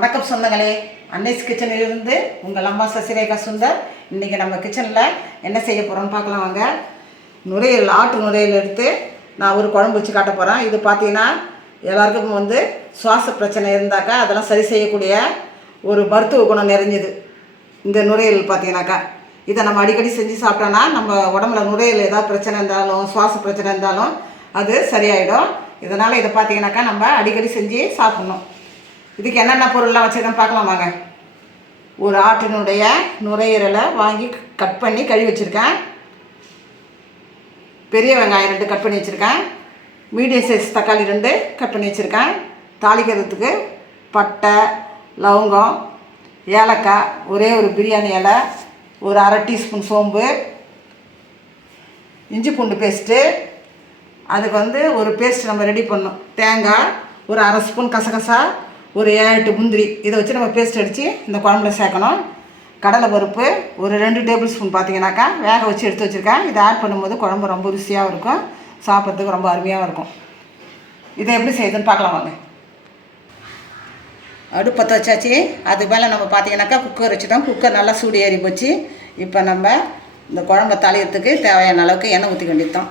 வணக்கம் சொந்தங்களே, அன்னைஸ் கிச்சனிலிருந்து உங்கள் அம்மா சசிரேகா சுந்தர். இன்றைக்கி நம்ம கிச்சனில் என்ன செய்ய போகிறோம்னு பார்க்கலாம் வாங்க. நுரையீரல், ஆட்டு நுரையீரல் எடுத்து நான் ஒரு குழம்பு வச்சு காட்ட போகிறேன். இது பார்த்தீங்கன்னா எல்லாருக்கும் சுவாச பிரச்சனை இருந்தாக்கா அதெல்லாம் சரி செய்யக்கூடிய ஒரு மருத்துவ குணம் நிறைஞ்சது இந்த நுரையீரல். பார்த்தீங்கன்னாக்கா இதை நம்ம அடிக்கடி செஞ்சு சாப்பிட்டோன்னா நம்ம உடம்புல நுரையீரல் ஏதாவது பிரச்சனை இருந்தாலும் சுவாச பிரச்சனை இருந்தாலும் அது சரியாயிடும். இதனால் இதை பார்த்தீங்கன்னாக்கா நம்ம அடிக்கடி செஞ்சு சாப்பிட்ணும். இதுக்கு என்னென்ன பொருள்லாம் வச்சுருக்கேன்னு பார்க்கலாம் வாங்க. ஒரு ஆட்டினுடைய நுரையீரலை வாங்கி கட் பண்ணி கழுவி வச்சுருக்கேன். பெரிய வெங்காயம் 2 கட் பண்ணி வச்சுருக்கேன். மீடியம் சைஸ் தக்காளி 2 கட் பண்ணி வச்சுருக்கேன். தாளிக்கிறதுக்கு பட்டை, லவங்கம், ஏலக்காய், ஒரே ஒரு பிரியாணி இலை, ஒரு அரை டீஸ்பூன் சோம்பு, இஞ்சி பூண்டு பேஸ்ட்டு, அதுக்கு ஒரு பேஸ்ட் நம்ம ரெடி பண்ணணும். தேங்காய், ஒரு அரை ஸ்பூன் கசகசா, ஒரு 7-8 முந்திரி, இதை வச்சு நம்ம பேஸ்ட் அடித்து இந்த குழம்புல சேர்க்கணும். கடலை பருப்பு ஒரு 2 டேபிள் ஸ்பூன் பார்த்தீங்கன்னாக்கா வேக வச்சு எடுத்து வச்சுருக்கேன். இதை ஆட் பண்ணும்போது குழம்பு ரொம்ப ருசியாகவும் இருக்கும், சாப்பிட்றதுக்கு ரொம்ப அருமையாகவும் இருக்கும். இதை எப்படி செய்யுதுன்னு பார்க்கலாம் வாங்க. அடுப்பத்தை வச்சாச்சு. அது மேலே நம்ம பார்த்தீங்கன்னாக்கா குக்கர் வச்சுட்டோம். குக்கர் நல்லா சூடு ஏறி போச்சு. இப்போ நம்ம இந்த குழம்பை தாளிக்கிறதுக்கு தேவையான அளவுக்கு எண்ணெய் ஊற்றி வேண்டியதுதான்.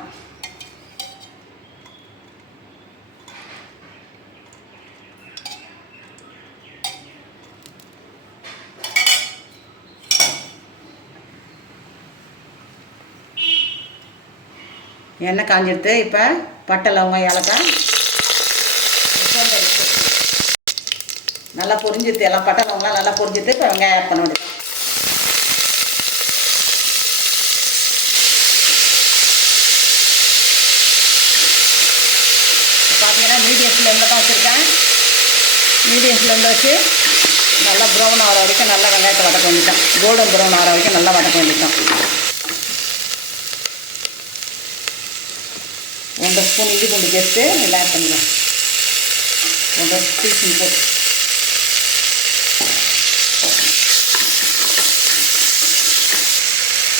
எண்ணெய் காஞ்சிடுத்து. இப்போ பட்டை, லவங்கம், ஏலக்காய் நல்லா பொரிஞ்சிடுது. எல்லாம் பட்டை லவங்கலாம் நல்லா பொரிஞ்சிடுது. இப்போ வெங்காயம் ஆட் பண்ண வேண்டியது. பார்த்தீங்கன்னா மீடியம் ஃப்ளேமில் தான் வச்சுருக்கேன். மீடியம் ஃப்ளேமில் வச்சு நல்லா ப்ரௌன் ஆகிற வரைக்கும் நல்லா வெங்காயத்தை வதக்க வேண்டியதான். கோல்டன் ப்ரௌன் ஆகிற வரைக்கும் நல்லா வதக்க வேண்டியதான். 1 ஸ்பூன் இஞ்சி பூண்டு பேஸ்ட்டு இதில் ஆட் பண்ணிக்கலாம். 1 டீஸ்பூன் போட்டு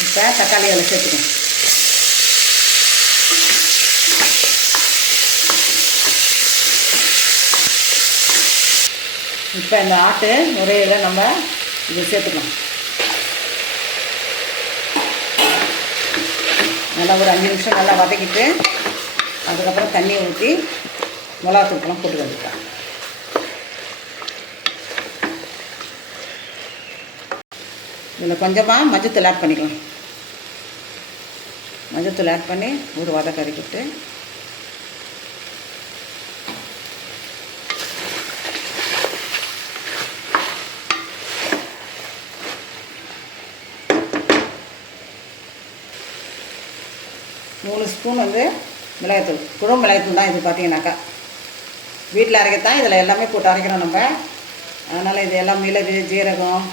இப்போ தக்காளி அதில் சேர்த்துக்கணும். இப்போ இந்த ஆட்டு நுரையீரலை நம்ம இதை சேர்த்துக்கலாம். நல்லா ஒரு 5 நிமிஷம் நல்லா வதக்கிட்டு அதுக்கப்புறம் தண்ணியை ஊற்றி மிளகாத்தூள்லாம் போட்டு வந்துட்டேன். இதில் கொஞ்சமாக மஞ்சத்தூள் ஆட் பண்ணிக்கலாம். மஞ்சத்தூள் ஆட் பண்ணி ஒரு வதக்கறிக்கிட்டு மூணு ஸ்பூன் மிளகாய்த்தூள், குழம்பு மிளகாய்த்தூள் தான் இது. பார்த்தீங்கன்னாக்கா வீட்டில் அரைக்கத்தான் இதில் எல்லாமே போட்டு அரைக்கிறோம் நம்ம. அதனால் இது எல்லாம் மிளகு, ஜீரகம்,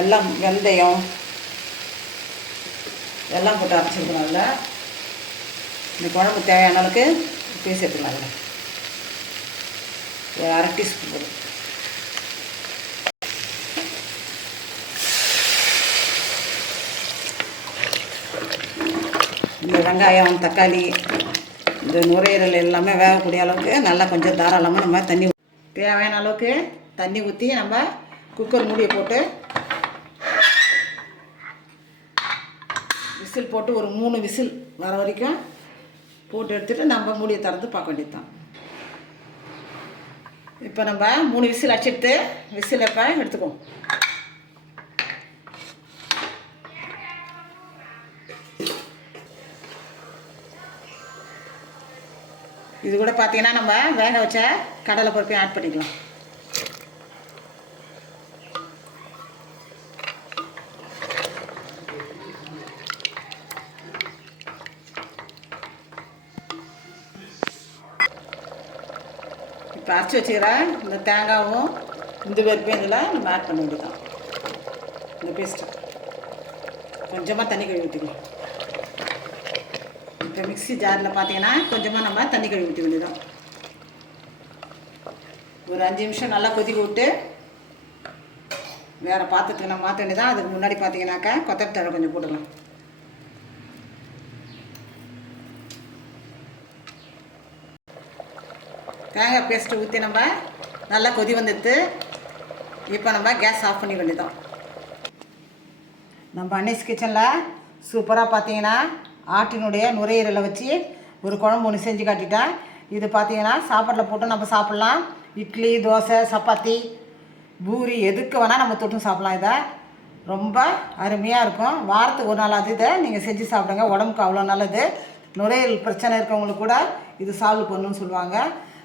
எல்லாம் வெந்தயம் எல்லாம் போட்டு அரைச்சிருக்கணும். அதில் இந்த குழம்பு தேவையான அளவுக்கு பேசி எடுத்துக்கலாம். அதில் ஒரு அரை டீஸ்பூன் போடும். இந்த வெங்காயம், தக்காளி, இந்த நுரையீரல் எல்லாமே வேகக்கூடிய அளவுக்கு நல்லா கொஞ்சம் தாராளமாக நம்ம தண்ணி, தேவையான அளவுக்கு தண்ணி ஊற்றி நம்ம குக்கர் மூடியை போட்டு விசில் போட்டு ஒரு 3 விசில் வர வரைக்கும் போட்டு எடுத்துகிட்டு நம்ம மூடியை திறந்து பார்க்க வேண்டியது தான். இப்போ நம்ம 3 விசில் அடிச்சுட்டு விசில் இப்போ எடுத்துக்குவோம். இது கூட பார்த்தீங்கன்னா நம்ம வேக வச்ச கடலை பருப்பையும் ஆட் பண்ணிக்கலாம். இப்போ அரைச்சி வச்சுக்கிற இந்த தேங்காயும் இந்த பருப்பையும் இதில் நம்ம ஆட் பண்ண வேண்டியதான். இந்த பேஸ்ட்டு கொஞ்சமாக தண்ணி கழுவி ஊற்றிக்கலாம். இப்போ மிக்ஸி ஜாரில் பார்த்தீங்கன்னா கொஞ்சமாக நம்ம தண்ணி கழுவி ஊற்றி வேண்டியதான். ஒரு 5 நிமிஷம் நல்லா கொதிக்க விட்டு வேறு பாத்திரத்துக்கு நம்ம மாற்ற வேண்டியதான். அதுக்கு முன்னாடி பார்த்தீங்கன்னாக்கா கொத்தமல்லி தழை கொஞ்சம் போட்டுக்கலாம். தேங்காய் பேஸ்ட்டு ஊற்றி நம்ம நல்லா கொதி வந்துடுது. இப்போ நம்ம கேஸ் ஆஃப் பண்ணி வேண்டியதான். நம்ம அன்னீஸ் கிச்சனில் சூப்பராக பார்த்தீங்கன்னா ஆட்டினுடைய நுரையீரலை வச்சு ஒரு குழம்பு ஒன்று செஞ்சு காட்டிட்டேன். இது பார்த்தீங்கன்னா சாப்பாட்டில் போட்டு நம்ம சாப்பிட்லாம். இட்லி, தோசை, சப்பாத்தி, பூரி எதுக்கு வேணால் நம்ம தொட்டும் சாப்பிட்லாம். இதை ரொம்ப அருமையாக இருக்கும். வாரத்துக்கு ஒரு நாளாவது இதை நீங்கள் செஞ்சு சாப்பிடுங்க. உடம்புக்கு அவ்வளோ நல்லது. நுரையீரல் பிரச்சனை இருக்கவங்களுக்கு கூட இது சால்வ் பண்ணணும்னு சொல்லுவாங்க.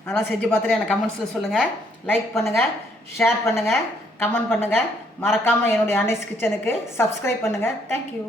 அதனால் செஞ்சு பார்த்துட்டு எனக்கு கமெண்ட்ஸில் சொல்லுங்கள். லைக் பண்ணுங்கள், ஷேர் பண்ணுங்கள், கமெண்ட் பண்ணுங்கள். மறக்காமல் என்னுடைய அன்னீஸ் கிச்சனுக்கு சப்ஸ்கிரைப் பண்ணுங்கள். தேங்க்யூ.